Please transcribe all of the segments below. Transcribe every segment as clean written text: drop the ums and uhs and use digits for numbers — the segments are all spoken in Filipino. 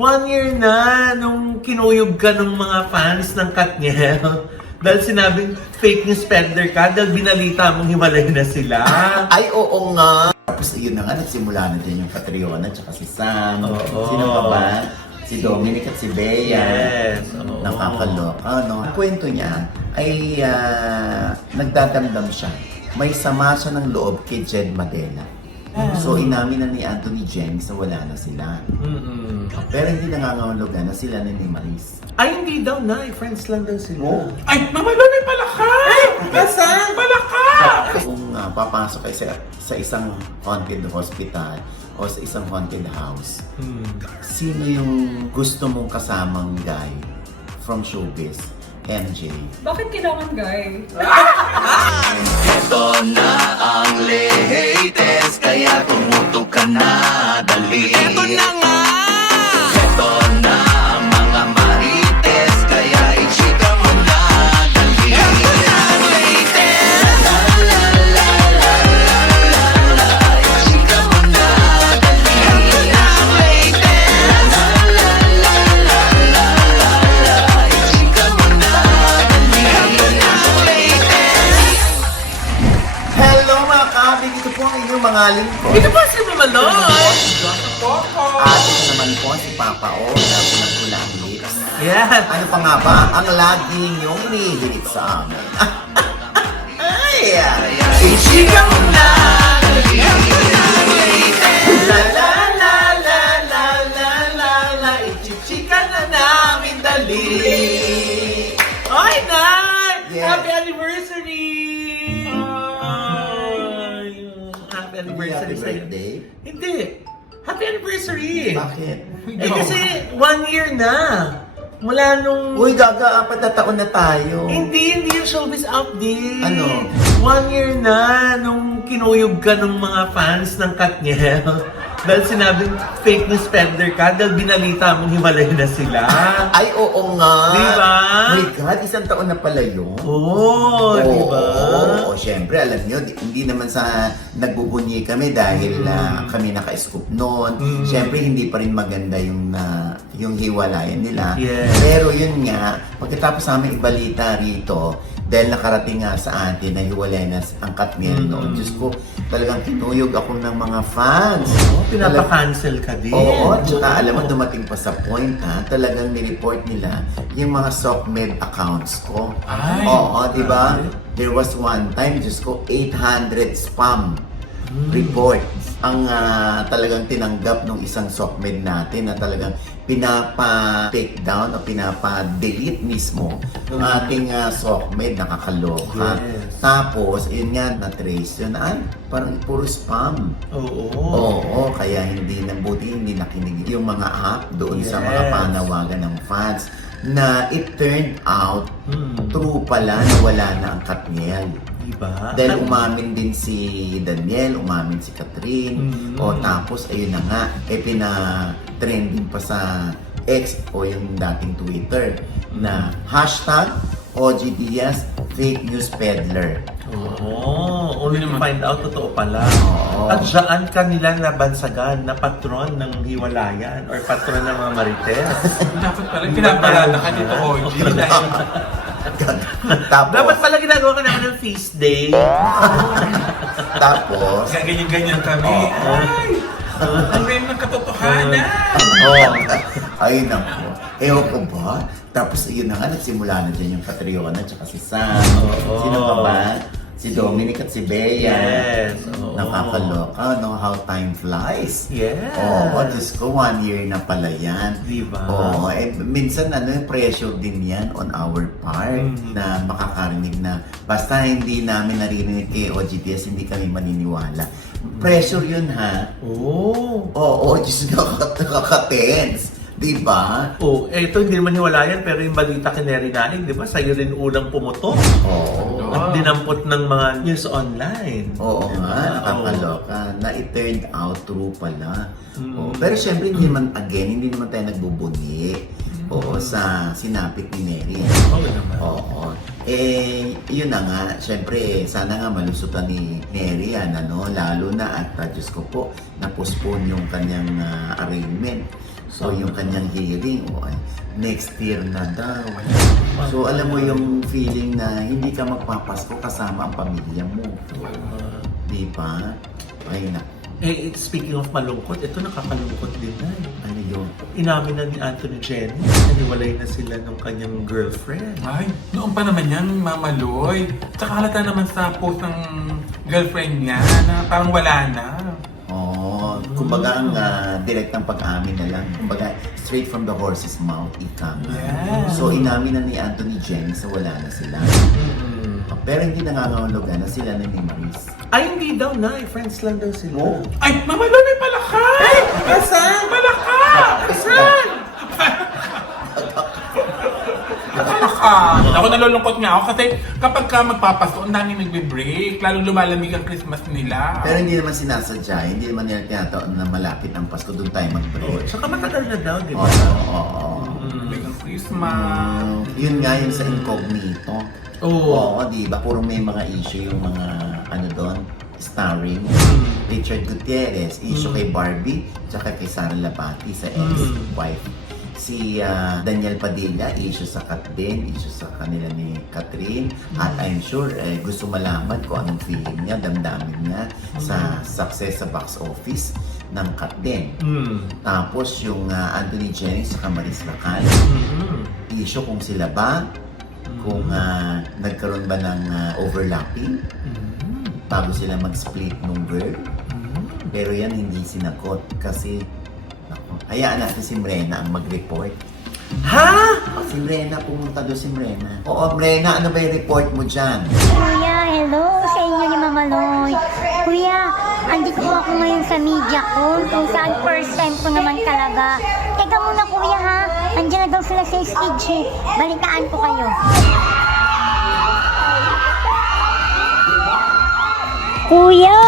1 year na nung kinuyog ka ng mga fans ng Katniel. Dahil sinabing fake news peddler ka, dahil binalita mong hiwalay na sila. Ay, oo nga. Tapos yun na nga, nagsimula na din yung Catriona at saka si Sam. Oo. Sino pa ba? Si Dominic at si Bea. Yes. Oo. Nakakaloka, no? Ang kwento niya ay nagdadamdam siya. May sama siya ng loob kay Jed Madela. So inamin na ni Anthony Jennings na wala na sila. Pero hindi nangangahulugan na sila na ni Maris. Ay, hindi daw na. Friends lang daw sila. Oh. Ay, Mama Lo, may palaka! Asan? Palaka! Kung papasok kayo sa isang haunted hospital o sa isang haunted house, sino yung gusto mong kasamang guy from showbiz? MJ. Bakit kailangan guy? Ito na ang latest, kaya tumuto ka na, dali. Ito na nga! Ito na ang mga marites, kaya i-chika mo na, dali. Ito na ang latest! La la la la la la la, i-chika mo na, dali. Ito na ang latest! La la la la la la la, i-chika mo na, dali. Ito na ang latest! Hello mga kabig! Ito po ang inyong mga lingkod. Ito ba si Mama Loy? At ito naman po si Papa O na pinagkulang lips. Yes. Ano pa nga ba ang lagi niyong hinihilit sa amin? Ay! Ichika mo na! La la la la la la la la, ichichika na namin dali. Ay, Nay! Yes. Happy anniversary! Ay, happy anniversary Happy sa'yo. birthday. Hindi. Happy anniversary! Bakit? Eh kasi 1 year na. Mula nung... Uy, gaga, 4 na taon na tayo. Hindi yung showbiz update. Ano? 1 year na nung kinuyog ka ng mga fans ng Katniel. Dahil sinabing fake news peddler ka, dahil binalita mong hiwalay na sila. Ay, oo nga. Diba? My God, 1 taon na pala yun. Oo, diba? Oo, syempre, alam nyo, hindi naman sa nagbubunyi kami dahil kami naka-scoop noon. Syempre, hindi pa rin maganda yung hiwalayan nila. Yes. Pero yun nga, pagkatapos namin ibalita rito, dahil nakarating nga sa atin na hiwalay na ang Katniel noon. Diyos ko, talagang kinuyog ako ng mga fans. Pinapa-cancel ka din. Oo, tsaka alam mo, dumating pa sa point talagang nireport nila yung mga SOCMED accounts ko. Ay, Oo, di ba? There was one time, Diyos ko, 800 spam reports ang talagang tinanggap ng isang SOCMED natin na talagang pinapa-take down o pinapa-delete mismo ng ating SOCMED, nakakaloka. Yes. Tapos, yun nga, na-trace yun. Ay, parang puro spam. Oo. Oo, kaya hindi nakinig yung mga app doon sa mga Yes. panawagan ng fans na it turned out true pala na wala na ang Katniel. Diba? Dahil umamin din si Daniel, umamin si Catherine, o tapos ayun na nga, pina-trending pa sa X o yung dating Twitter na hashtag OG Diaz fake news peddler. Oo, only to find out, totoo pala. Oo. At dyan kanila nabansagan na patron ng hiwalayan or patron ng mga marites. Dapat pala pinapalala ka dito, OG. Tapos, Dapat pala ginagawa ka naman ng feast day. tapos, Ganyan-ganyan kami. Ay! Ang ganda ng katotohanan. ay nako. Ewan ko ba? Tapos yun na nga, nagsimula na dyan yung Catriona at saka si Sam. Oo. Sino pa ba? Si Dominic at si Bea. Yes. Oo. Nakakaloka, no? How time flies. Yes. Oo, Diyos ko, 1 year na pala yan. Diba? Oo, minsan pressure din yan on our part na makakarinig na basta hindi namin naririnig kay OGTS, hindi kami maniniwala. Pressure yun, ha? Oo. Oo, Diyos, nakaka-tense. Diba? Oh, ito hindi naman hiwalayan pero yung balita kineri-naig, di ba? Sa'yo rin unang pumutok. Oo. At dinampot ng mga news online. Oo nga, nakakaloka. Na it turned out true pala. Oo. Pero syempre, hindi naman tayo nagbubunyi. Oo, sa sinapit ni Neri. Oo naman. Oo. Yun na nga, syempre, sana nga malusutan ni Mary yan, ano, lalo na at Diyos ko po, na-postpone yung kanyang arraignment. So, yung kanyang hearing, next year na daw. So, alam mo yung feeling na hindi ka magpapasko kasama ang pamilya mo. Di ba? Ay na. Speaking of malungkot, ito nakakalungkot din na Ano yun? Inamin na ni Anthony Jenny, naniwalay na sila ng kanyang girlfriend. Ay, noon pa naman yan, Mama Loy. Tsaka halata naman sa post ng girlfriend niya na parang wala na. Kumbaga ang direktang pag-amin na lang. Kumbaga, straight from the horse's mouth, ika nga. Yeah. So, inamin na ni Anthony Jenny sa wala na sila. Pero hindi nangangahulugan na sila na ni Maris. Ay, hindi daw na. Friends lang daw sila. Oo. Ay, Mama Loy, may palaka! Ay, Asan? palaka! Asan? Palaka! Ako nalulungkot nga ako kasi kapag ka magpapasko, ang daming nagbe-break. Lalo lumalamig ang Christmas nila. Pero hindi naman sinasadya, hindi naman nila tinataon na malapit ang Pasko, doon tayo mag-break. Saka matagal na daw, di ba? Oo. Big ang Christmas. Yun nga yung sa incognito. Oo. Oo, di ba? Puro may mga issue yung mga, ano doon, starring. Richard Gutierrez, issue kay Barbie, tsaka kay Sara Labati sa ex-wife. Si Daniel Padilla, issue sa Kat din, issue sa kanila ni Catherine. At I'm sure gusto malaman kung anong feeling niya, damdamin niya sa success sa box office ng Kat din. Tapos yung Anthony Jennings sa Maris Lacan, issue kung sila ba, kung nagkaroon ba ng overlapping bago sila mag-split nung girl. Pero yan hindi sinagot kasi hayaan natin si Mrena ang mag-report. Ha? Si Mrena, pumunta doon si Mrena. Oo, Mrena, ano ba yung report mo dyan? Kuya, hello sa inyo ni Mama Loy. Kuya, andito po ako ngayon sa media ko, kung saan first time ko naman talaga. Teka muna kuya ha, andyan na daw sila sa stage. Balitaan ko kayo. Kuya,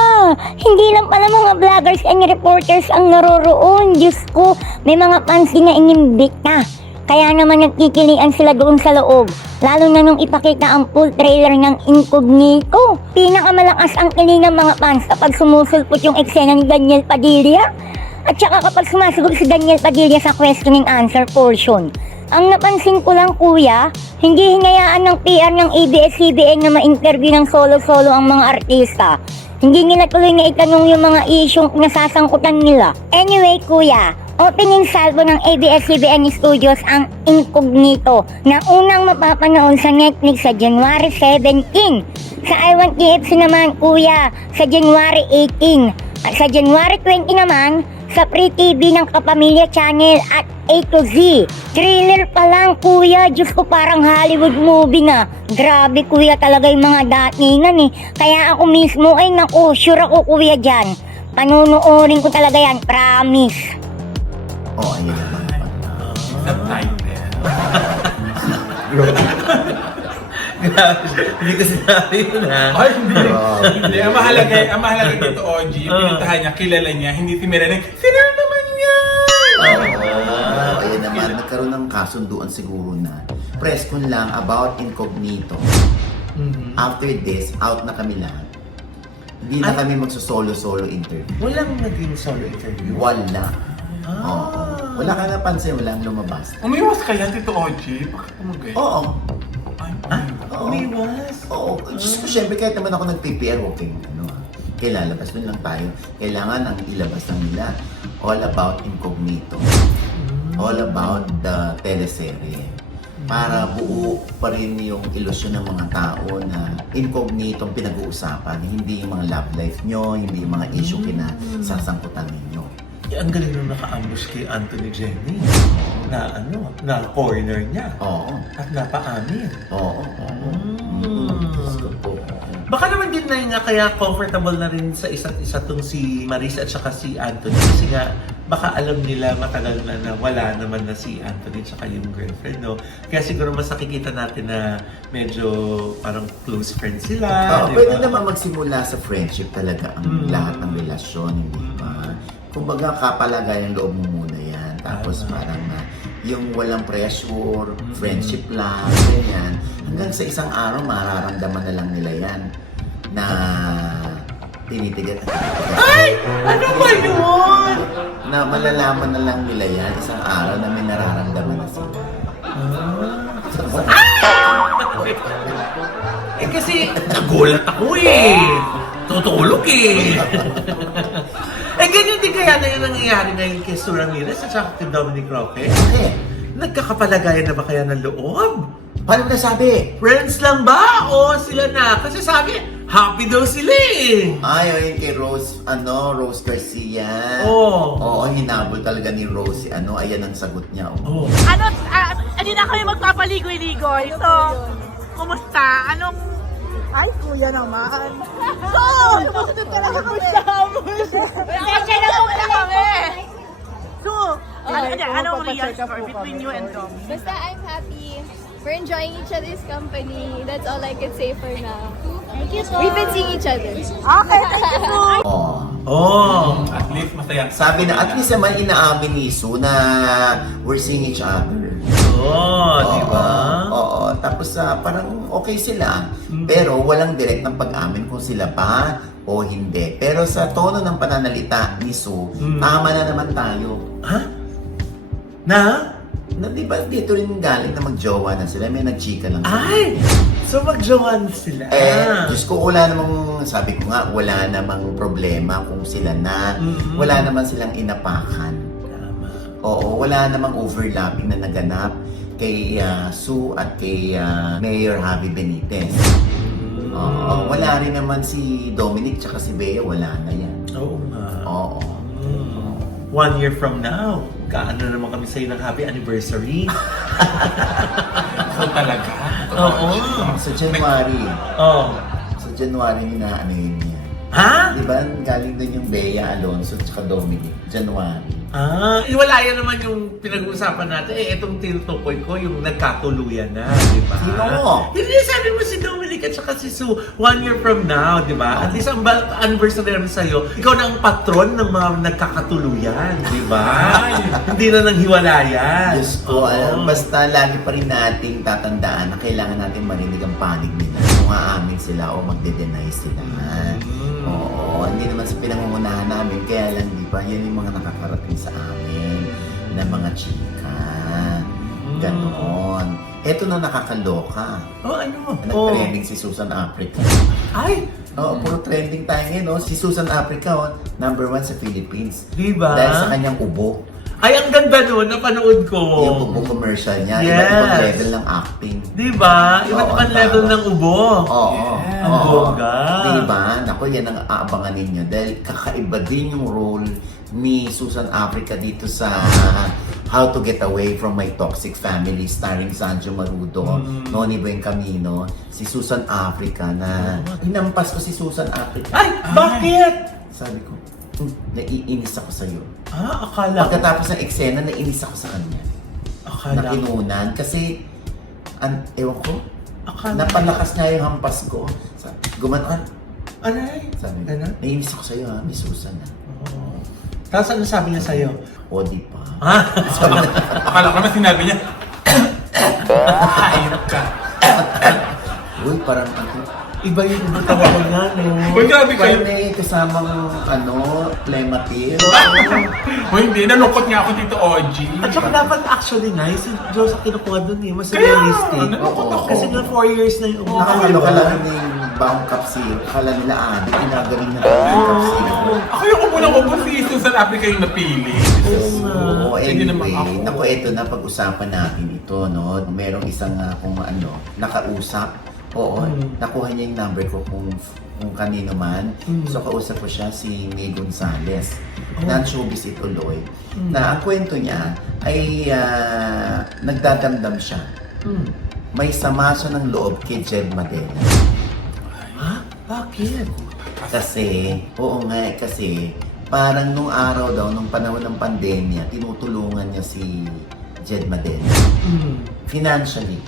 hindi lang pala mga vloggers and reporters ang naroroon. Diyos ko, may mga fans din na inimbit na. Kaya naman nagkikilian sila doon sa loob. Lalo na nung ipakita ang full trailer ng Incognito. Pinakamalakas ang kilig ng mga fans kapag sumusulpot yung eksena ni Daniel Padilla. At saka kapag sumasagot si Daniel Padilla sa question and answer portion. Ang napansin ko lang kuya, hindi hinayaan ng PR ng ABS-CBN na ma-interview ng solo-solo ang mga artista. Hindi nila tuloy na itanong yung mga isyong nasasangkutan nila. Anyway kuya, opening salvo ng ABS-CBN Studios ang Incognito na unang mapapanood sa Netflix sa January 17. Sa I Want TFC naman kuya, sa January 18. At sa January 20 naman, sa Free TV ng Kapamilya Channel at A to Z. Thriller pa lang kuya, Diyos ko parang Hollywood movie na. Grabe kuya talaga yung mga datingan eh. Kaya ako mismo ay naku, sure ako kuya dyan. Panunuorin ko talaga yan, promise. Oo, ayun naman. Subtitle. Hindi ko sinabi yun ha. Ay, hindi. Hindi. Ang mahalaga dito, OG, pinuntahan niya, kilala niya, hindi si Mirena. Sino naman yan? Ayun naman, nagkaroon ng kasunduan siguro na press con lang about Incognito. After this, out na kami lahat. Hindi na kami magsusolo-solo interview. Walang naging solo interview. Wala. Oo. Wala ka napansin, walang lumabas. Umiwas kaya dito, OG? Bakit tumagay? Oo. Ay, Umiwas. Oo. Diyos ko, syempre kahit naman ako nag-PPR, okay. Kaya lalabas dun lang tayo. Kailangan ang ilabas ng nila. All about Incognito. All about the teleserye. Para buo pa rin yung ilusyon ng mga tao na Incognito ang pinag-uusapan. Hindi yung mga love life nyo, hindi yung mga issue kinasasangkutan ninyo. Ang galing nung naka-ambush kay Anthony Jenny. Na corner niya. Oo. At napaamin. Oo. Diyos ko po. Baka naman din na nga kaya comfortable na rin sa isa't isa tong si Maris at saka si Anthony. Kasi nga, baka alam nila matagal na wala naman na si Anthony at saka yung girlfriend, no? Kaya siguro mas nakikita natin na medyo parang close friends sila, di ba? Pwede naman magsimula sa friendship talaga ang lahat ng relasyon, hindi ba? Kumbaga kapalagay ang loob mo muna yan. Tapos parang yung walang pressure, friendship lang, ganyan. Hanggang sa isang araw, mararamdaman na lang nila yan na tinitigan. Ay! Ano ba yun? Na malalaman na lang nila yan isang araw na may nararamdaman na sila. Eh kasi, nagulat ako eh. Tutulog eh. Eh ganyan din kaya na yung nangyayari ngayon kay Sue Ramirez at saka kay Dominic Roque? Okay. Nagkakapalagayan na ba kaya ng loob? Paano mo nasabi? Friends lang ba? O sila na? Kasi sabi, happy daw sila eh. Ay, yun kay Rose, Rose Garcia. Oo. Oo, hinabol talaga ni Rose. Ayan ang sagot niya. Oh. Hindi na kami magpapaligoy-ligoy. So, kumusta? Ay, kuya naman. So, sumusunod talaga kami. Pasensya na muna kami. So, anong real story between you and Dom? Basta I'm happy. We're enjoying each other's company. That's all I can say for now. Thank you so We've been seeing each other. Okay, thank you. Oo. Oh. At least masaya. Sabi na, at least naman inaamin ni Sue na we're seeing each other. Oh, di ba? Oo. Tapos parang okay sila. Pero walang direct ng pag-amin kung sila ba o hindi. Pero sa tono ng pananalita ni Sue, tama na naman tayo. Ha? Na? Na, di ba dito rin galing na magjowa na sila? May nagchika lang sila. Ay! So magjowa na sila. Diyos ko, wala namang, sabi ko nga, wala namang problema kung sila na. Wala naman silang inapakan. Tama. Oo, wala namang overlapping na naganap kay Sue at kay Mayor Javi Benitez. Oo, wala rin naman si Dominic tsaka si Bea, wala na yan. Oo nga. Oo. 1 year from now, kaano naman kami sa'yo ng happy anniversary? So talaga. Oo. Sa January. Oh. Sa January yun niya. Ha? Di ba galing din yung Bea Alonso at saka Dominic? January. Iwalaya naman yung pinag-uusapan natin. Eh, itong tinutukoy ko, yung nagkatuluyan na, di ba? Sino? Hindi, sabi mo si Dominic at saka si Sue, 1 year from now, di ba? At least ang anniversary namin sa'yo, ikaw na ang patron ng mga nagkakatuluyan, di ba? Hindi na nang hiwalayan. Diyos ko, Oo. basta lagi pa rin nating tatandaan na kailangan natin marinig ang panig nila. Kung aamin sila o magde-deny sila. Oo, hindi naman sa pinangungunahan namin. Kaya lang, di ba, yan yung mga nakakarating sa amin na mga chika. Ganon. Eto na nakakaloka. Oh, ano? Nag-trending si Susan Africa. Ay! Oo, puro trending tayo ngayon. No? Si Susan Africa, number 1 sa Philippines. Di ba? Dahil sa kanyang ubo. Ay, ang ganda nun, napanood ko. Yung ubo commercial niya. Yes. Iba't ibang level ng acting. Di ba? Iba't Oo, ibang tama. level ng ubo. Oo. Ang bongga. Di ba? Naku, yan ang aabangan ninyo. Dahil kakaiba din yung role ni Susan Africa dito sa How to Get Away from My Toxic Family starring Sanjo Marudo, Noni Buencamino, si Susan Africa na hinampas ko si Susan Africa. Ay! Bakit? Sabi ko, naiinis ako sa'yo. Akala ko. Pagkatapos ng eksena, naiinis ako sa kanya. Akala ko. Nakinunan kasi, ewan ko, Akala. napalakas niya yung hampas ko. Gumanon. Aray. Sabi, Ganun? naiinis ako sa'yo ha, Miss Susan ha. Oo. Tapos ano sabi niya sa'yo? O di pa. Ah? Akala ko na sinabi niya. Ayop ka. Uy, parang ano. Iba yung iba talaga niya, no? Uy, grabe kayo. Parang may kasamang, phlegmatil. Uy, hindi. Nalungkot nga ako dito, OG. At saka dapat actually nice, si Diyos ang kinukuha dun eh, mas Kaya, realistic. nalungkot ako. Kasi nga 4 years na yung Nakakaloka lang yung Bang Kapsil. Akala nila ginagaling na Bang Kapsil. Ako yung umunang upo si Susan Africa yung napili. Oo, Sige naman anyway, ako. naku, eto na, pag-usapan natin ito, no? Merong isang nakausap. Oo, nakuha niya yung number ko kung kanino man. So, kausap ko siya, si May Gonzales. Non-showbiz ito, Loy. Na ang kwento niya ay nagdadamdam siya. May sama siya ng loob kay Jed Madela. Ha? Bakit? Kasi, oo nga, kasi parang nung araw daw, nung panahon ng pandemya, tinutulungan niya si Jed Madela. Financially.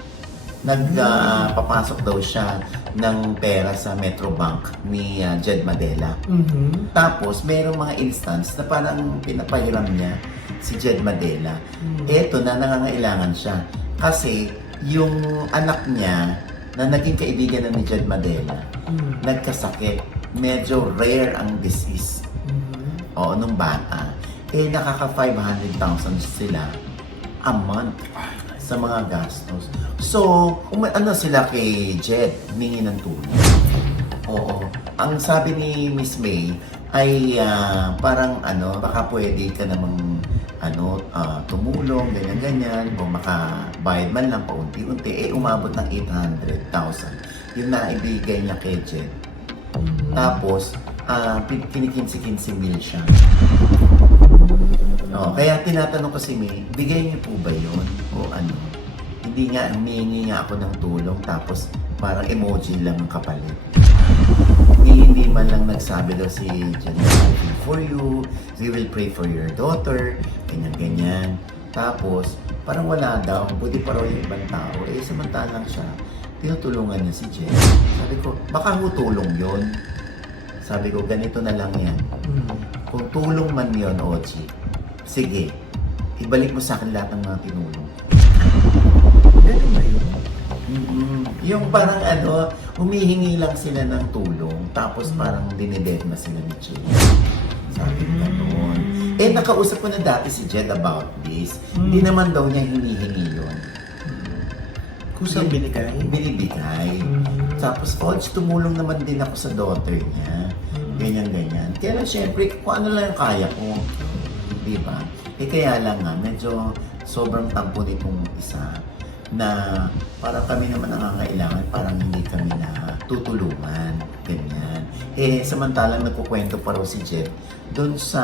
Nagpapasok daw siya ng pera sa Metrobank ni Jed Madela. Tapos, merong mga instance na parang pinapahiram niya si Jed Madela. Eto na nangangailangan siya. Kasi yung anak niya na naging kaibigan na ni Jed Madela, nagkasakit. Medyo rare ang disease. Oo, nung bata. Eh, nakaka 500,000 sila a month sa mga gastos. So, ano sila kay Jed, humingi ng tulong. Oo. Ang sabi ni Miss May ay parang baka pwede ka namang tumulong, ganyan-ganyan, o makabayad man lang paunti-unti. Umabot ng 800,000 yung naibigay niya kay Jed. Tapos, kinikinsi-kinsi mil siya. Kaya tinatanong ko si May, bigay niyo po ba yun? O ano? Humihingi nga ako ng tulong, tapos parang emoji lang ang kapalit. Hindi man lang nagsabi daw si Jen, "I'll pray for you, we will pray for your daughter," ganyan-ganyan. Tapos, parang wala daw, buti pa raw yung ibang tao. Samantalang siya, tinutulungan niya si Jen. Sabi ko, baka tulong yun. Sabi ko, ganito na lang yan. Kung tulong man yun, Ochi, sige, ibalik mo sa akin lahat ng mga tinulong. Ganun ba yun? Yung parang humihingi lang sila ng tulong, tapos parang dineded na sila ni Jed. Sabi ko gano'n. Nakausap ko na dati si Jed about this. Hindi naman daw niya hinihingi yun. Kusang binigay? Binibigay. Tapos, tumulong naman din ako sa daughter niya. Ganyan-ganyan. Kaya lang, syempre, kung ano lang yung kaya ko. Diba? Kaya lang nga, medyo sobrang tampo nitong isa na parang kami naman nangangailangan, parang hindi kami na tutulungan. Ganyan. Samantalang nagkukwento pa raw si Jed doon sa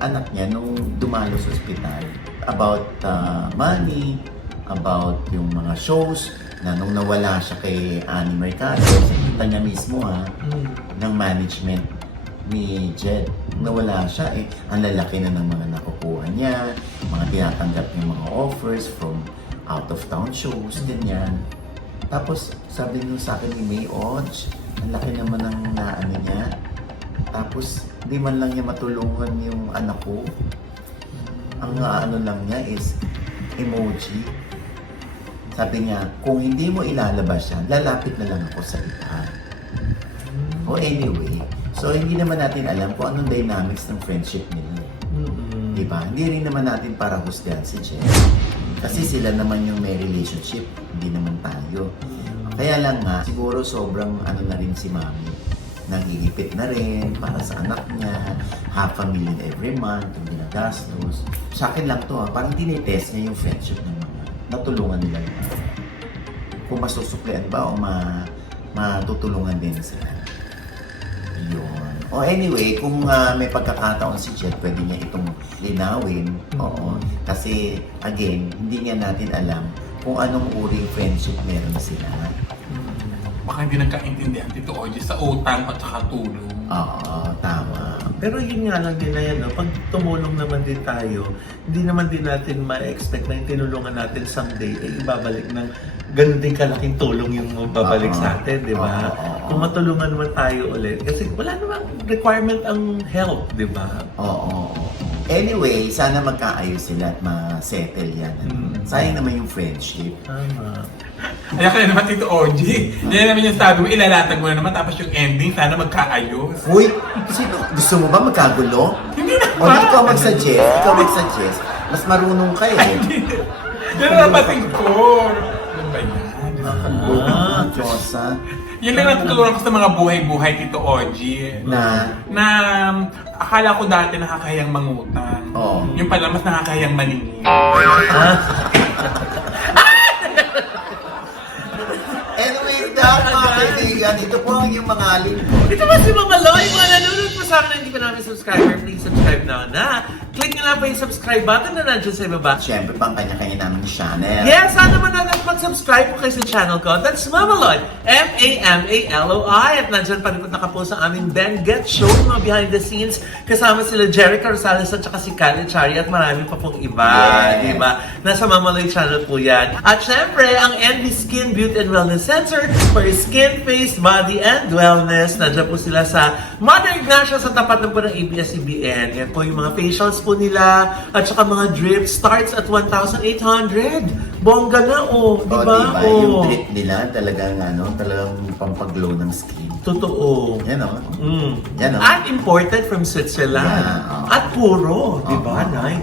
anak niya nung dumalo sa ospital about money, about yung mga shows na nung nawala siya kay Annie Mercado, kita niya mismo ng management ni Jed. Nawala siya ang lalaki na ng mga nakukuha niya, mga tinatanggap niya mga offers from out of town shows, ganyan. Tapos sabi niyo sa akin ni May, "Odge, ang laki naman ng naano niya." Tapos di man lang niya matulungan yung anak ko. Ang lang niya is emoji. Sabi niya, kung hindi mo ilalabas yan, lalapit na lang ako sa iba. Anyway, so hindi naman natin alam kung anong dynamics ng friendship nila. Diba? Hindi rin naman natin para husgahan si Jen. Kasi sila naman yung may relationship, hindi naman tayo. Kaya lang nga, siguro sobrang na rin si Mami. Nagigipit na rin para sa anak niya, $500,000 every month, yung ginagastos. Sa akin lang to parang tinitest niya yung friendship ng mga natulungan nila. Kung masusuklian ba o matutulungan din sila. Yun. Anyway, kung may pagkakataon si Jed, pwede niya itong linawin. Oo. Kasi, again, hindi nga natin alam kung anong uri friendship meron sila. Baka hindi nagkaintindihan Tito Oji sa utang at saka tulong. Oo, tama. Pero yun nga lang din na yan, pag tumulong naman din tayo, hindi naman din natin ma-expect na yung tinulungan natin someday ay ibabalik ng ganun din kalaking tulong yung babalik sa atin, di ba? Kung matulungan naman tayo ulit, kasi wala namang requirement ang help, di ba? Oo. Anyway, sana magkaayos sila at ma-settle yan. Sayang naman yung friendship. Tama. Kaya ka na naman Tito Oji. Yan naman yung sabi mo, ilalatag mo na naman tapos yung ending, sana magkaayos. Uy, gusto mo ba magkagulo? Hindi na O ikaw mag-suggest. Mas marunong ka eh. Yan ang napating ko. Ano ba yan? Diyosa. Yan lang natutulungan ko sa mga buhay-buhay Tito Oji. Na? Akala ko dati nakakahiyang mangutang. Oo. Yung pala mas nakakahiyang maningin. Anyway, mga kaibigan, ito po ang yung mga lingkod. Ito ba si Mama Loy? Mga nanonood po sa akin na hindi pa namin subscriber, please subscribe now na. Click nyo lang po yung subscribe button na nandiyan sa ibaba. Siyempre, pang kanya-kanya namin channel. Yes, sana naman natin mag-subscribe po kayo sa channel ko. That's Mamaloy. M-A-M-A-L-O-I. At nandyan pa rin po nakapost ang aming Ben Get Show, mga behind the scenes. Kasama sila Jerica Rosales at saka si Kali Chari at marami pa pong iba. Yes. Diba? Nasa Mamaloy channel po yan. At syempre, ang Envy Skin Beauty and Wellness Center for skin, face, Taste, Body, and Wellness. Nandiyan po sila sa Mother Ignacia sa tapat ng po ng ABS-CBN. Yan po yung mga facials po nila at saka mga drip starts at 1,800. Bongga na, oh. Di ba? Diba? Yung drip nila talagang pampaglow ng skin. Totoo. Yan o. Yan o. At imported from Switzerland. Yeah. At puro, di ba, Nay?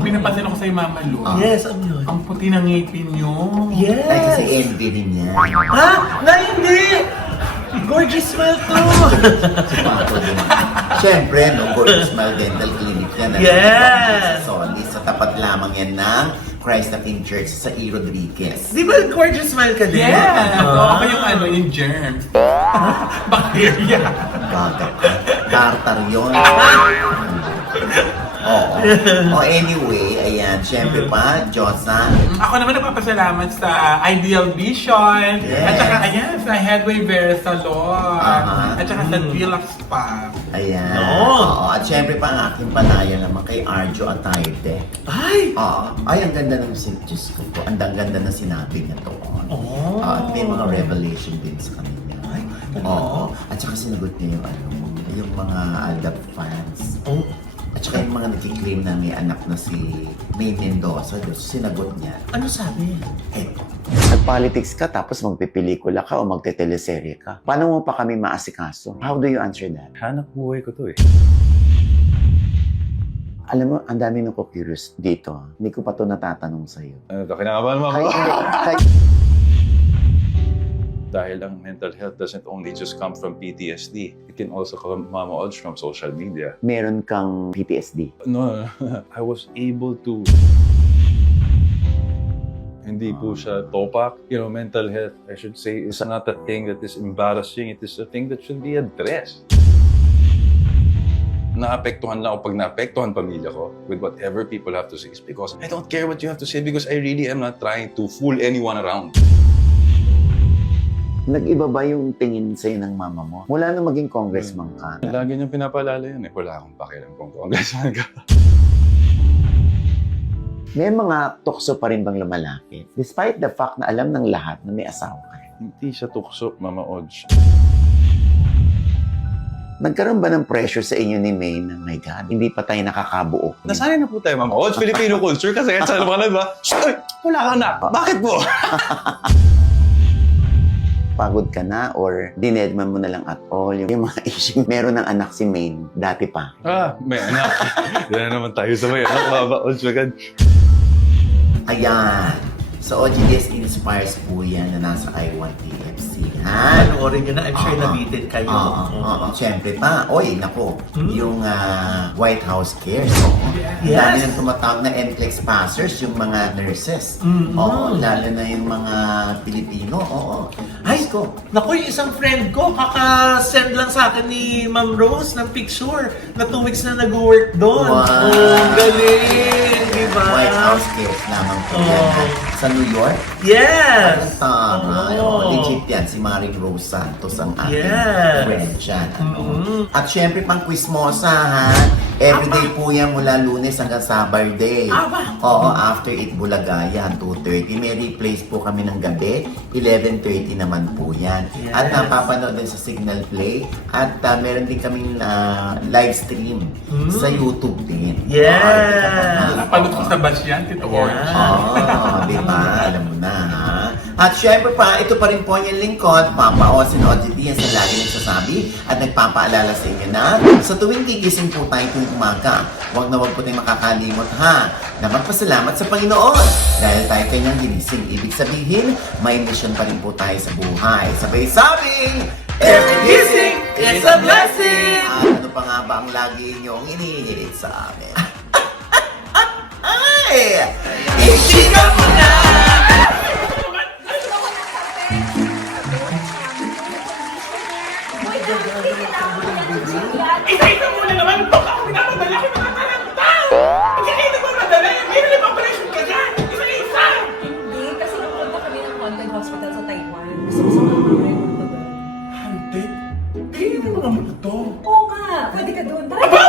Pinapansin ako sa'yo, Mama Lu. Yes, ano yun? Ang puti ng ngipin nyo. Yes! Ay, kasi envy din yan. Ha? Na hindi! Gorgeous smile to! Siyempre, no, Gorgeous Smile Dental Clinic yan. Yes! Sa tapat lamang yan ng Christ the King Church sa E. Rodriguez. Di ba gorgeous smile ka din? Yeah! Ah. Okay yung germs. Bacteria. Bagat. Tartar yun. Oo. Anyway, ayan. Siyempre pa, Diyosa. Ako naman nagpapasalamat sa Ideal Vision. Yes. At saka, ayan, sa Headway Vera Salon. Aha. At saka sa Deluxe Spa. Ayan. No. Oo. At siyempre pa ang aking panaya naman kay Arjo Atayde. Ay! Oo. Ay, ang ganda ng Diyos ko po. Ang ganda na sinabi niya to. Oh. At may mga revelation din sa kanila. Ay, Oo. At saka sinagot niya yung mga Aldab fans. Oh. At saka yung mga nagkiklaim na may anak na si May Mendoza, sinagot niya. Ano sabi? Eto. Nag-politics ka tapos magpipelikula ka o magte-teleserye ka. Paano mo pa kami maasikaso? How do you answer that? Hanap buhay ko to eh. Alam mo, ang dami nung ko curious dito. Hindi ko pa to natatanong sa'yo. Ano to? Kinakabahan mo ako? Kay- Dahil ang mental health doesn't only just come from PTSD. It can also come, Mama Odds, from social media. meron kang PTSD. No, I was able to... Hindi po siya topak. You know, mental health, I should say, is not a thing that is embarrassing. It is a thing that should be addressed. Naapektuhan lang ako pag naapektuhan pamilya ko with whatever people have to say. It's because I don't care what you have to say because I really am not trying to fool anyone around. Nag-iba ba yung tingin sa'yo ng mama mo? Mula na maging congressman ka. Lagi niyang pinapaalala yan eh. Wala akong pakialam kung congressman ka. May mga tukso pa rin bang lumalapit? Despite the fact na alam ng lahat na may asawa ka. Hindi siya tukso, Mama Odds. Nagkaroon ba ng pressure sa inyo ni May na, my God, hindi pa tayo nakakabuo? Nasanay na po tayo, Mama Odds. Filipino culture kasi kahit saan naman, ba? Ay, wala ka na. Bakit po? Pagod ka na or dinedman mo na lang at all yung mga issue. Meron ng anak si Maine, dati pa. May anak. Yan na naman tayo sa may anak, Mama Odds. Ayan. So, OGDS Inspires po yan na nasa I1TFC. Ha? Panoorin nyo na. I'm sure nabitin kayo. Siyempre pa. Oy, nako. Yung White House Cares. Yes. Dami nang tumatawag na NCLEX passers, yung mga nurses. Oo, lalo na yung mga Pilipino. Oo. Ay, naku, yung isang friend ko, kaka-send lang sa akin ni Ma'am Rose ng picture na 2 weeks na nag-work doon. Wow. Oh, galing, di ba? White House Cares naman po yan. Sa New York? Yes! Tama. Oo. Legit yan. Si Maring Rose Santos ang ating Yes. friend siya. At syempre pang Quizmosa, ha? Everyday po yan mula Lunes hanggang Saturday. Oo, after 8 Bulaga yan, 2:30. May replays po kami ng gabi, 11:30 naman po yan. Yes. At napapanood din sa Signal Play. At meron din kaming live stream sa YouTube din. Yes. Napalot ko sa batch yan, Tito Orange. Di ba? Alam mo na, ha? At syempre pa, ito pa rin po ang lingkod, Papa Osin OGD, yan sa lagi nagsasabi at nagpapaalala sa inyo na sa tuwing gigising po tayo tuwing umaga, huwag na huwag po tayong makakalimot, ha? Na magpasalamat sa Panginoon dahil tayo kanyang ginising. Ibig sabihin, may mission pa rin po tayo sa buhay. Sabay sabing, Every gising is a blessing! Ano pa nga ba ang lagi inyong inihirit sa amin? Ay! Ichika mo na! Isa-isa mo na naman! Baka ako pinapadala ko mga talanta! Hindi nagmamadala! May operation ka dyan! Isa-isa! Hindi, kasi napunta kami ng Content Hospital sa Taiwan. Gusto ko sa mga record ko doon. Hunted? Hindi mo mga multo. Oo nga, pwede ka doon. Tara! Aba!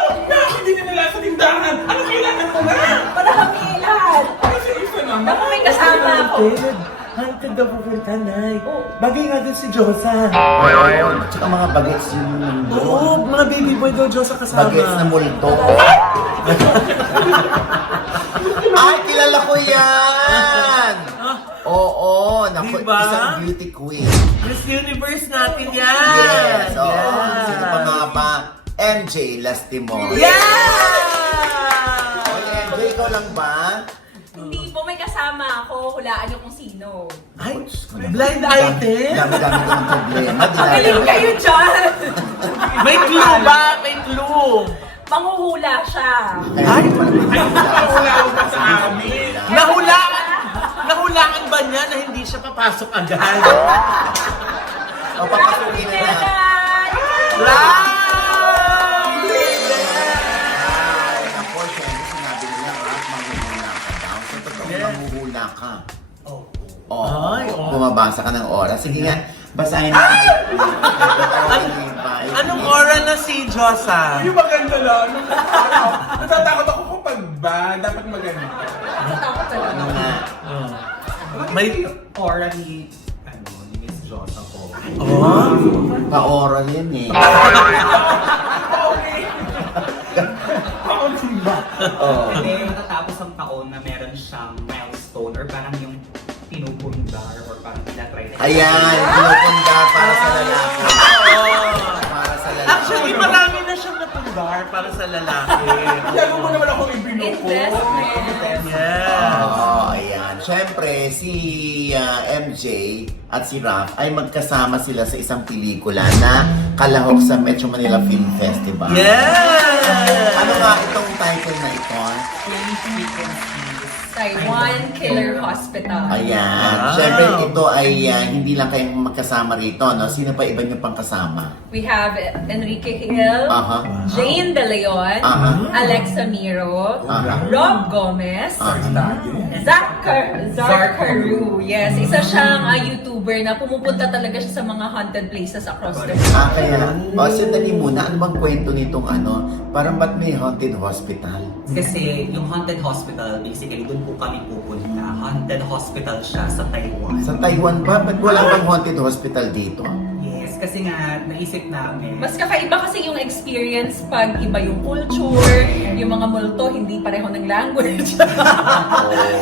Hindi na nila sa tindahan! Ano kailangan mo na? Para kami lahat! Isa-isa naman! Baka may kasama ako. Haunted daw pupunta, Nay. Bagay nga din si Josa. Oo. Tsaka mga bagets yun yung nandun. Oo, mga baby boy daw Josa kasama. Bagets na multo. Ay, kilala ko yan! Oo, naku, Diba? isang beauty queen. Miss Universe natin yan! Yes, oo. Yes. Sino pa nga ba? MJ Lastimos. Yeah! Oy, MJ, ikaw lang ba? Hindi po, may kasama ako. Hulaan niyo kung sino. Ay, blind item? Dami-dami ko ng problema. Galing kayo dyan! May clue ba? May clue. Manghuhula siya. Ay, Wala ko pa sa amin. Nahulaan ba niya na hindi siya papasok agad? O, papasukin na na. Ako, syempre, sinabi nila, manghuhula ka daw. So, totoo, manghuhula ka. Ay, oo. Bumabasa ka ng oras. Sige nga, basahin na. Anong aura na si Josa? Yung maganda lang. Natatakot ako kapag ba, dapat maganda. Ano nga? May... Aura ni Miss Josa ko. Oh? Pa-oral yan eh. Oh. Hindi, matatapos ang taon na meron siyang milestone or parang yung pinupundar or parang tinatry na. Ayan, pinupunda para sa lalaki. Para sa lalaki. Actually, marami na siyang napundar para sa lalaki. Lalo mo naman ako ibinuko. Yes. Oo, ayan. Siyempre, si MJ at si Raph ay magkasama sila sa isang pelikula na kalahok sa Metro Manila Film Festival. Yes! Ano nga itong title na ito? Taiwan Killer Hospital. Ayan. Wow. Siyempre, ito ay hindi lang kayong magkasama rito, no? Sino pa iba niyo pang kasama? We have Enrique Hill, Aha. Jane De Leon, Aha. Alexa Miro, Aha. Rob Gomez, Zach Carew. Yes, isa siyang YouTuber na pumupunta talaga siya sa mga haunted places across the world. Kaya, sandali muna, ano bang kwento nitong parang ba't may haunted hospital? Kasi yung haunted hospital, basically doon po kami pupunta. Haunted hospital siya sa Taiwan. Sa Taiwan ba? Ba't wala bang haunted hospital dito? Yes, kasi nga naisip namin. Mas kakaiba kasi yung experience pag iba yung culture, yung mga multo, hindi pareho ng language. Para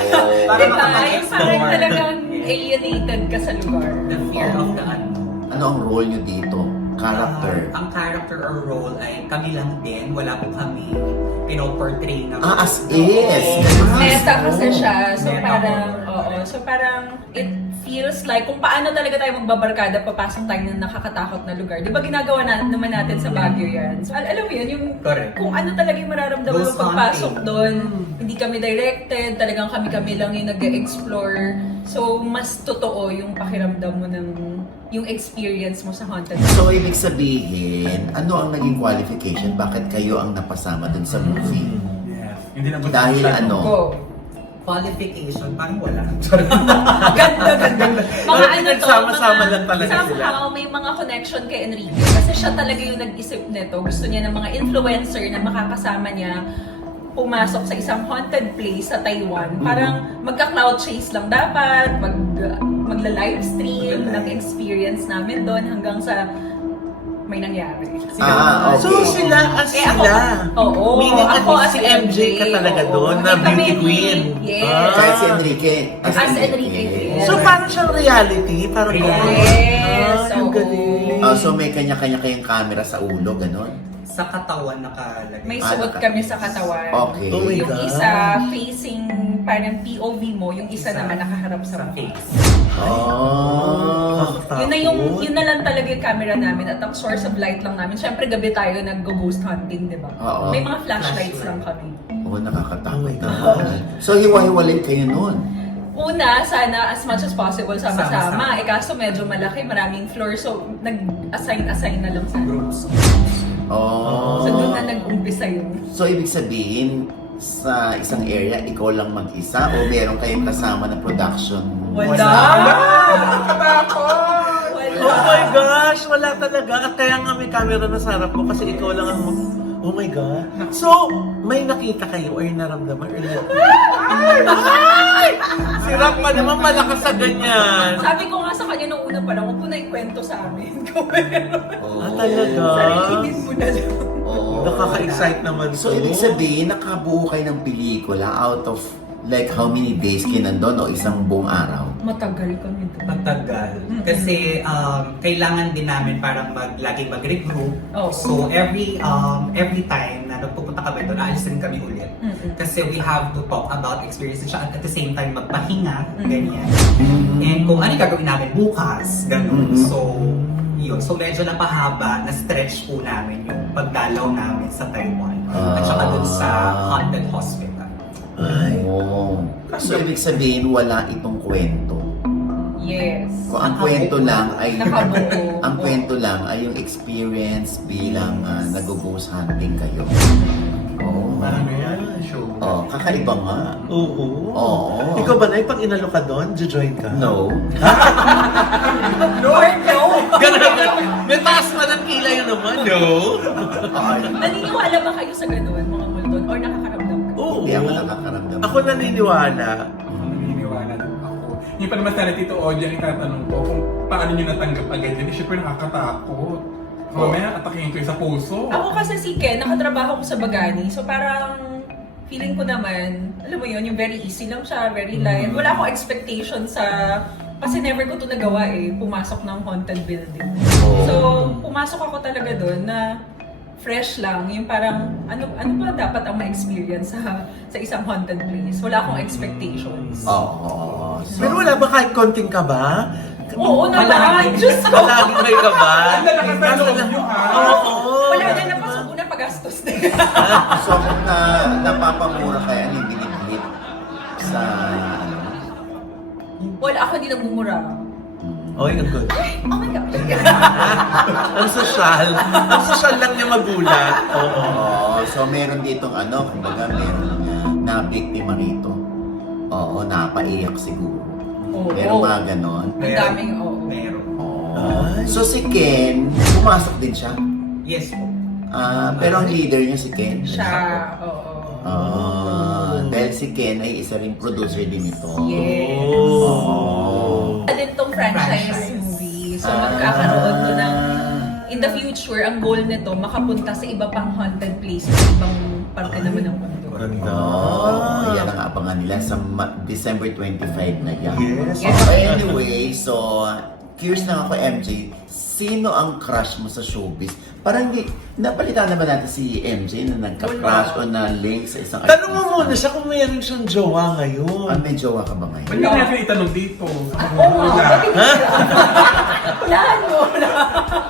Diba? Yung makapag-explore. parang talagang alienated ka sa lugar. The fear of the unknown. Ano ang role nyo dito? Character? Ang character or role ay kami lang din. Wala po kami pinoportray na. As is! Meta kasi siya. So Meta parang, horror. so parang it feels like kung paano talaga tayo magbabarkada papasok tayo ng nakakatakot na lugar. Di ba ginagawa naman natin sa Baguio yan? So alam mo yun, yung Correct. kung ano talaga yung mararamdaman mo Ghost pagpasok hunting. doon. Hindi kami directed, talagang kami lang yung nag-explore. So mas totoo yung pakiramdam mo ng yung experience mo sa haunted. So, ibig sabihin, ano ang naging qualification? Bakit kayo ang napasama dun sa movie? Yes. Hindi na Dahil ano? Go. Qualification, parang wala. Ganda. Mga Parang ano to, pinagsama-sama lang talaga somehow, may mga connection kay Enrique. Kasi siya talaga yung nag-isip nito. Gusto niya ng mga influencer na makakasama niya pumasok sa isang haunted place sa Taiwan. Parang magka-cloud chase lang dapat, magla-live stream ng experience namin doon hanggang sa may nangyari. Okay. So sila as sila. Oo. Meaning Ako as si MJ ka talaga oo. doon na Kami, beauty queen. Yes. Kaya si Enrique. As Enrique. So parang siyang reality, parang Yes, yung oo. galing. So, may kanya-kanya kayong camera sa ulo, gano'n? Sa katawan nakalagay. May suot kami sa katawan. Okay. Oh my Yung God. isa facing parang POV mo, yung isa naman nakaharap sa sa mukha. face. Oh. Yun na lang talaga yung camera namin at ang source of light lang namin. Siyempre gabi tayo nag-ghost hunting, di ba? Oo. May mga flashlights lang kami. Oo, nakakatakot naman. So, hiwa-hiwalay kayo nun. Una, sana as much as possible sama-sama. Sama-sama. Kaso medyo malaki, maraming floor. So, nag-assign na lang sa groups. Oh. So, doon na nag-umpisa yun. So, ibig sabihin, sa isang area, ikaw lang mag-isa o meron kayong kasama na production? Wala! Oh my gosh, wala talaga. At kaya nga may camera na sa harap ko kasi ikaw lang ang Oh my God. So, may nakita kayo or naramdaman? Sirap pa naman malakas sa ganyan. Sabi ko nga sa kanya nung una pa lang, huwag mo na ikwento sa amin. Kung meron. Ah, talaga? Sarilihin mo na lang. Oo. Nakaka-excite naman So, ibig sabihin, nakabuo kayo ng pelikula out of like how many days kayo nandun o isang buong araw? Matagal kami doon. Matagal. Kasi kailangan din namin parang laging mag-regroup. Oo. So every time na nagpupunta kami doon, aalisin kami ulit. Kasi we have to talk about experiences siya at the same time magpahinga, ganyan. And kung ano yung gagawin namin bukas, ganun. So, yun. So medyo napahaba, na-stretch po namin yung pagdalaw namin sa Taiwan. At saka doon sa haunted hospital. Ay. Oo. So, ibig sabihin, wala itong kwento. Yes. Kung ang kwento lang ay Nakabuo. ang kwento lang ay yung experience bilang nag-ghost hunting kayo. Oo. Ano yan? Show. Oh, kakaiba nga. Oo. Oo. Ikaw ba, Nay, pag inalo ka doon, join ka? No. No! Ganun. May taas pa ng kilay yun naman. No! Naniniwala ba kayo sa ganun, mga multon? Or nakakaramdam ka? Oo. Hindi ako nakakaramdam. Ako naniniwala. Naniniwala din ako. Hindi pa naman sana Tito Ojan itatanong ko kung paano nyo natanggap agad yun. Siyempre nakakatakot. Mamaya atakihin ko yung sa puso. Ako kasi si Ken, nakatrabaho ko sa Bagani. So parang feeling ko naman, alam mo yun, yung very easy lang siya, very light. Wala akong expectation sa... Kasi never ko to nagawa pumasok ng haunted building. So, pumasok ako talaga doon na fresh lang, yung parang ano ba dapat ang ma-experience sa isang haunted place. Wala akong expectations. Oo. So, Pero wala ba kahit konting kaba? Oo naman! Diyos ko! Lagi may kaba? Ang lalakas na loob nyo, ha? Oo. Wala na napasok ko na pagastos din. so kung napapamura kaya ano yung biniblit sa ano? Wala ako din nagmumura. Oy, ang good. Oh my God! Ang sosyal. Ang sosyal lang niya magulat. Oo. Oo. So meron ditong ano, kumbaga meron na biktima rito. Oo, napaiyak siguro. Oo. Meron mga ganon. Ang daming oo. Meron. Oo. So si Ken, pumasok din siya. Yes po. Pero ang leader niya si Ken. Siya, oo. Dahil si Ken ay isa ring producer din ito. Yes. Oh. Din tong franchise movie. So magkakaroon to ng in the future, ang goal nito makapunta sa iba pang haunted places, ibang parte naman ng mundo. Ganda. Yan ang abangan nila sa December 25 na yan. Yes. Yes. Anyway, so curious lang ako, MJ, sino ang crush mo sa showbiz? Parang hindi, napalitan naman natin si MJ na nagka-crush o na link sa isang Tanong mo muna siya kung mayroon siyang jowa ngayon. May jowa ka ba ngayon? Pwede na natin itanong dito. Wala mo.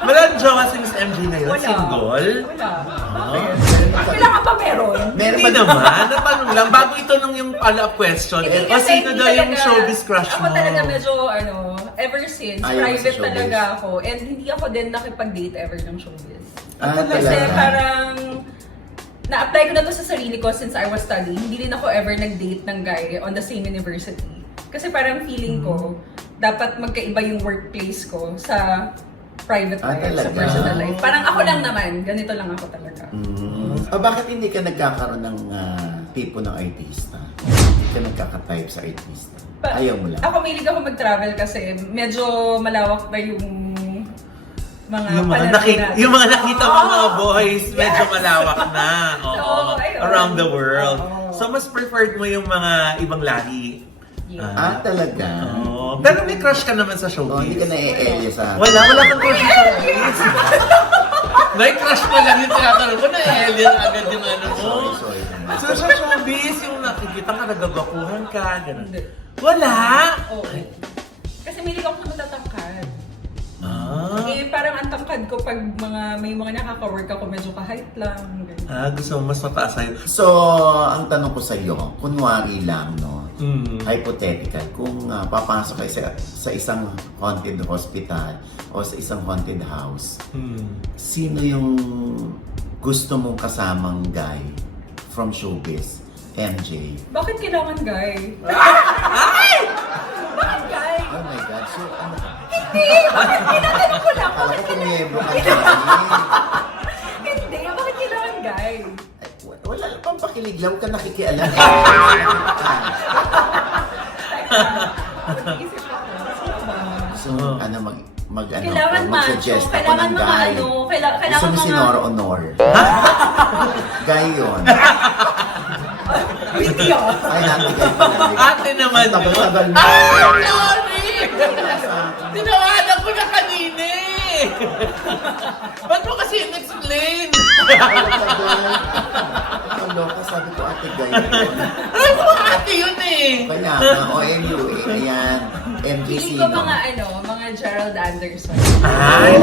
Wala ang jowa si Miss MJ ngayon? Wala. Single? Wala. Bakit? Kailangan pa meron. Meron ba naman? Natanong lang. Bago itanong yung follow-up question. Hindi O kasi sino hindi daw yung talaga- showbiz crush mo? Ako talaga medyo, ever since, Ayaw private sa showbiz. talaga ako. And hindi ako din nakipag-date ever ng showbiz. Talaga? Kasi parang, na-apply ko na to sa sarili ko since I was studying. Hindi rin ako ever nag-date ng guy on the same university. Kasi parang feeling ko, dapat magkaiba yung workplace ko sa private life, sa talaga? personal life. Parang ako lang naman, ganito lang ako talaga. Bakit hindi ka nagkakaroon ng tipo ng artista? Hindi ka nagkaka-type sa artista? Ayaw mo lang? Ako mahilig ako mag-travel kasi medyo malawak na yung mga Yung mga nakita mo mga boys, medyo malawak na. Oo. So, ayun. Around the world. Oo. So, mas preferred mo yung mga ibang lahi. Yeah. Talaga? Oo. Pero may crush ka naman sa showbiz. Hindi ka na-e-elya sa... Wala kang crush sa showbiz. May crush pa lang yung tinatanong mo, na-alien agad yung ano mo. Sorry. So, sa showbiz, yung nakikita ka, nagagakuhan ka, gano'n. Hindi. Wala! Oo. Kasi mahilig ako sa matatangkad. Ah. Parang ang tangkad ko pag may mga nakaka-work ako, medyo ka-height lang. Ganyan. Gusto mo mas mataas sa'yo. So, ang tanong ko sa iyo, kunwari lang, no? Hypothetical, kung papasok kayo sa isang haunted hospital o sa isang haunted house, sino yung gusto mong kasamang guy from showbiz? MJ. Bakit kailangan guy? Bakit guy? Oh my God, so ano ka? Hindi! Bakit kailangan ko lang? Akala Bakit ko kailangan? kumiyebro ka dyan. Hindi! Bakit kailangan guy? pakilig lang, huwag ka nakikialam. Mag-iisip ako. So, ano, Kailangan macho, mag-suggest ako kailangan ng mga guy. ano, Gusto kailangan mo si mga... Nora Honor. Guy yun. Hindi ah. Ay, natin guy pala. Ate naman yun. Tagal mo. Sorry! Tinawanan ko na kanina eh. Ba't mo kasi in-explain? Kaloka, sabi ko ate guy yun. Ay, mo ate yun eh. Kaya nga, o anyway, ayan. MGC, Hindi ko no? mga Gerald Anderson. Ay,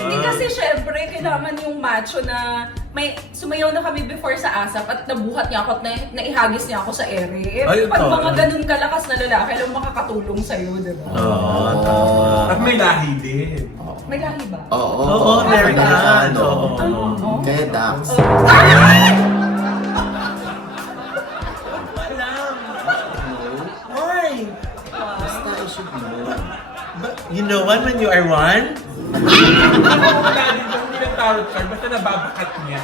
Hindi kasi syempre, kailangan yung macho na may sumayaw na kami before sa ASAP at nabuhat niya ako at naihagis niya ako sa ere. Eh, Ay, pag ito. mga ganun kalakas na lalaki, alam makakatulong sa'yo, di ba? Oo, tama. At may lahi din. May lahi ba? Oo, Oo, very Amerikano. good. Oo. Kaya Dax. Alam. Why? Basta I should know. You know one when you are one? Wala din siya, hindi ng tarot card, basta nababakat niya.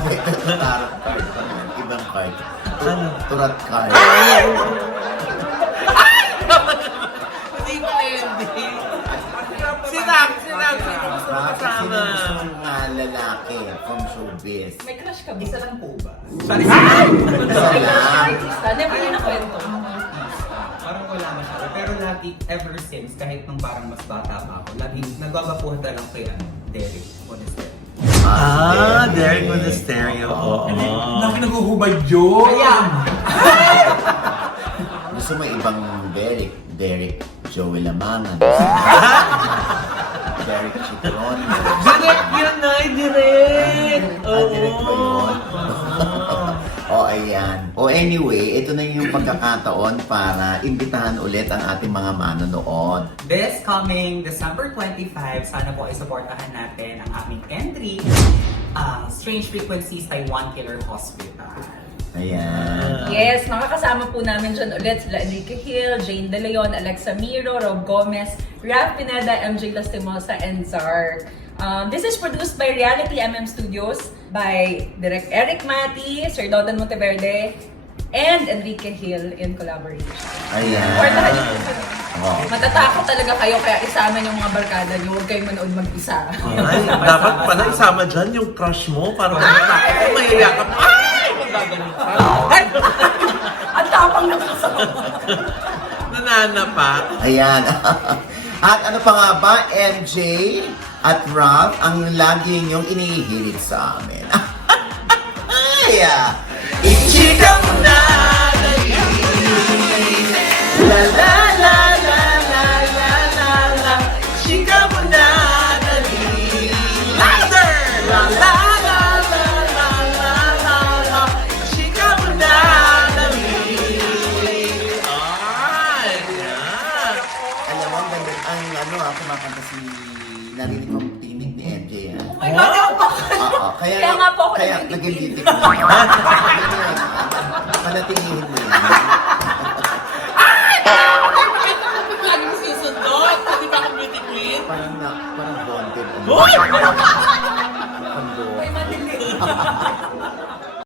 May tarot card pa naman. Ibang card. Ano? Turat card. Hindi ko ending. Sinap, sino gusto mo Bakit sino kasama? gusto mong lalaki from showbiz? May crush ka ba? Isa lang po ba? Isa lang. Artista, never yun na kwento. Parang wala na siya. Pero lagi, ever since, kahit nung parang mas bata pa ako, lagi nagbabapuhan na lang kay Derek Monasterio. Ah, Derek Monasterio. Oo. Laki naghuhubad yun. Gusto mo ibang Derek? Derek Joey Lamangan. Derek Chitron. Direct yun, Nay. Direct. Direct ba yun? O, ayan. O, anyway, ito na yung pagkakataon para imbitahan ulit ang ating mga manonood. This coming December 25, sana po ay supportahan natin ang aming entry, Strange Frequencies Taiwan Killer Hospital. Ayan. Yes, makakasama po namin dyan ulit sila Enrique Hill, Jane De Leon, Alexa Miro, Rob Gomez, Ralph Pineda, MJ Lastimosa, and Zark. This is produced by Reality MM Studios by Direct Eric Mati, Sir Lodan Monteverde, and Enrique Hill in collaboration. Ayan. Supportahan niyo po kami. Oh. Matatakot talaga kayo kaya isama niyo mga barkada niyo, huwag kayong manood mag-isa. Ay, dapat pala isama dyan yung crush mo para kung mayayakap. Ay! Magagalit ka. Ay! Ang tapang na kasama. Nananapa. Ayan. At ano pa nga ba, MJ at Ralph, ang lagi niyong inihirit sa amin. Ay, ichika mo na! La la la la la la la la, chika mo na dali. Louder! La la la la la la la la, chika mo na dali. Ay, yan. Alam mo, ang ganda, kumakanta si, narinig ko ang tinig ni MJ, ha? Oh my God, ako pa. Oo, kaya nga po ako kaya nagtitig. naging titig mo. Panatingin mo yun. Lagi mo susundot. Hindi ba ako beauty queen? Parang haunted. Uy! Kondo. May matindi.